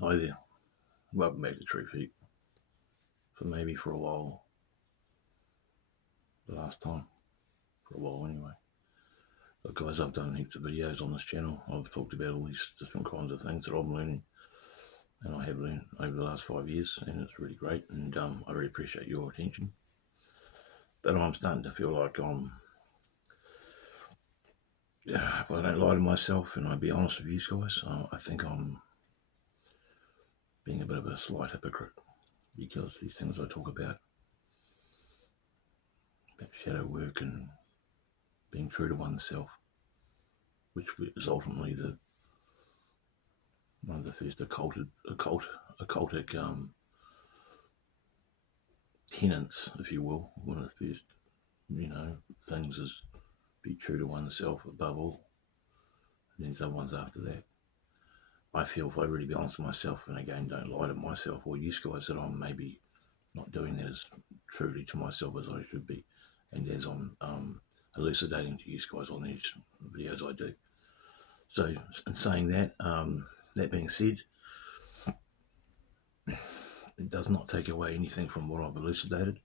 Hi there. Welcome back to True Feet. For a while, the last time. For a while anyway. Look guys, I've done heaps of videos on this channel. I've talked about all these different kinds of things that I'm learning. And I have learned over the last 5 years. And it's really great. And I really appreciate your attention. But I'm starting to feel like if I don't lie to myself and I be honest with you guys, I think I'm being a bit of a slight hypocrite. Because these things I talk about shadow work and being true to oneself, which is ultimately one of the first occultic tenets, if you will. One of the first, things is be true to oneself above all. And then other ones after that. I feel if I really be honest with myself, and again, don't lie to myself or you guys, that I'm maybe not doing that as truly to myself as I should be, and as I'm elucidating to you guys on these videos I do. So, in saying that, that being said, it does not take away anything from what I've elucidated.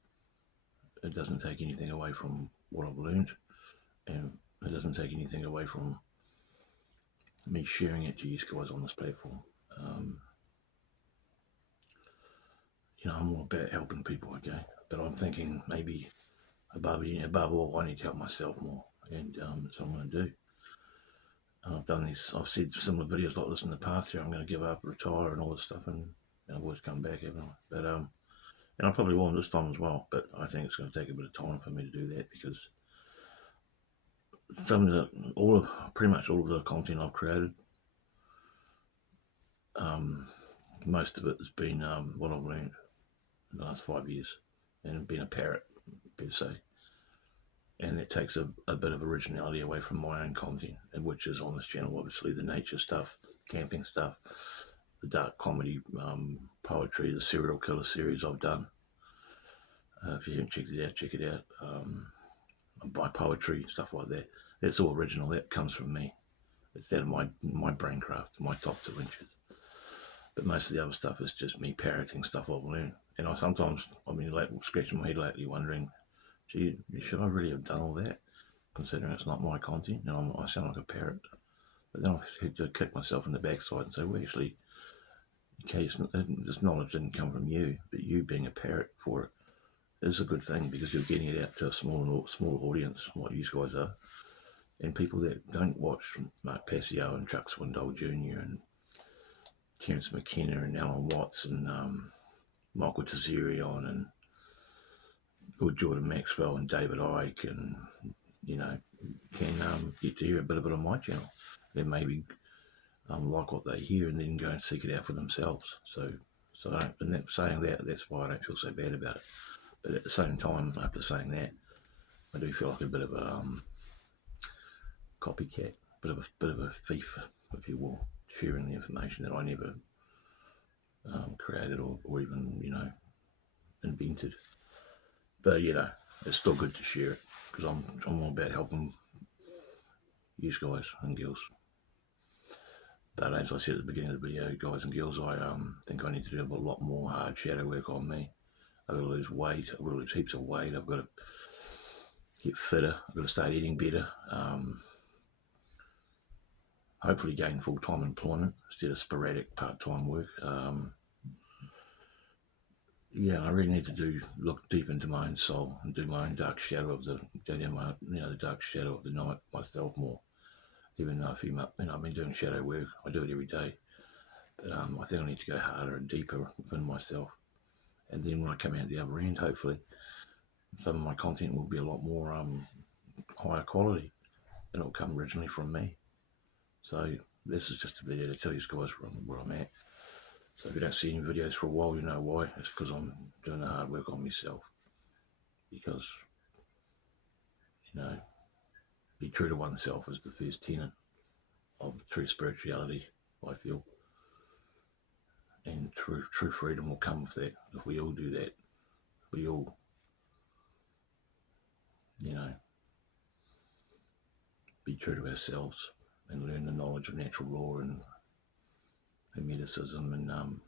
It doesn't take anything away from what I've learned, and it doesn't take anything away from me sharing it to you guys on this platform. I'm all about helping people, okay? But I'm thinking maybe above all, I need to help myself more, and that's what I'm going to do. I've done this. I've said similar videos like this in the past. Here, I'm going to give up, retire, and all this stuff, and I've always come back, haven't I? But and I probably will this time as well. But I think it's going to take a bit of time for me to do that because pretty much all of the content I've created, most of it has been what I've learned in the last 5 years, and being a parrot per se. And it takes a bit of originality away from my own content, which is on this channel, obviously the nature stuff, camping stuff, the dark comedy, poetry, the serial killer series I've done. If you haven't checked it out, check it out. My poetry, stuff like that. It's all original. That comes from me. It's out of my brain craft, my top 2 inches. But most of the other stuff is just me parroting stuff I've learned. And I've been scratching my head lately wondering, gee, should I really have done all that? Considering it's not my content, and I sound like a parrot. But then I had to kick myself in the backside and say, well, actually, okay, this knowledge didn't come from you, but you being a parrot for it is a good thing because you're getting it out to a small audience, what you guys are, and people that don't watch Mark Passio and Chuck Swindoll Jr. and Terence McKenna and Alan Watts and Michael Tazarion and Good Jordan Maxwell and David Icke and, can get to hear a bit of it on my channel. They maybe like what they hear and then go and seek it out for themselves. Saying that, that's why I don't feel so bad about it. But at the same time, after saying that, I do feel like a bit of a copycat, bit of a thief, if you will, sharing the information that I never created or even invented. But it's still good to share it because I'm all about helping you guys and girls. But as I said at the beginning of the video, guys and girls, I think I need to do a lot more hard shadow work on me. I've got to lose weight. I've got to lose heaps of weight. I've got to get fitter. I've got to start eating better. Hopefully gain full-time employment instead of sporadic part-time work. I really need to look deep into my own soul and do my own dark shadow of the dark shadow of the night myself more. Even though I've been doing shadow work, I do it every day. But I think I need to go harder and deeper within myself. And then when I come out the other end, hopefully, some of my content will be a lot more higher quality, and it'll come originally from me. So this is just a video to tell you guys where I'm at. So if you don't see any videos for a while, you know why. It's because I'm doing the hard work on myself. Because, be true to oneself is the first tenet of true spirituality, I feel. And true freedom will come with that if we all do that. We all, be true to ourselves and learn the knowledge of natural law and hermeticism, and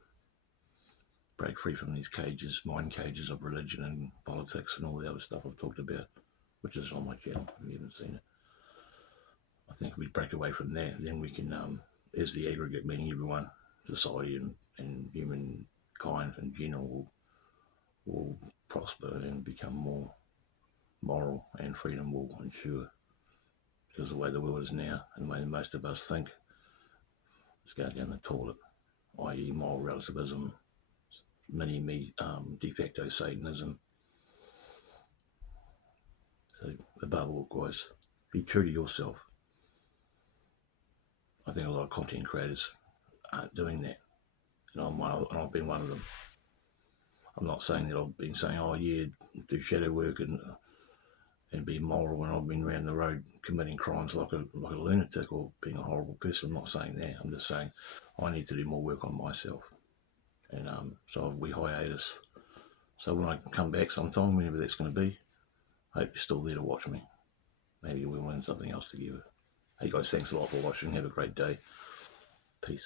break free from these cages, mind cages of religion and politics and all the other stuff I've talked about, which is on my channel if you haven't seen it. I think if we break away from that, then we can, as the aggregate, meaning everyone, society and humankind in general will prosper and become more moral, and freedom will ensure. Because the way the world is now, and the way most of us think, it's going down the toilet, i.e. moral relativism, mini-me, de facto Satanism. So above all, guys, be true to yourself. I think a lot of content creators aren't doing that, and I've been one of them. I'm not saying that I've been saying, oh yeah, do shadow work and be moral when I've been around the road committing crimes like a lunatic or being a horrible person. I'm not saying that. I'm just saying I need to do more work on myself. And so we hiatus. So when I come back sometime, whenever that's going to be, I hope you're still there to watch me. Maybe we'll learn something else together. Hey guys, thanks a lot for watching. Have a great day. Peace.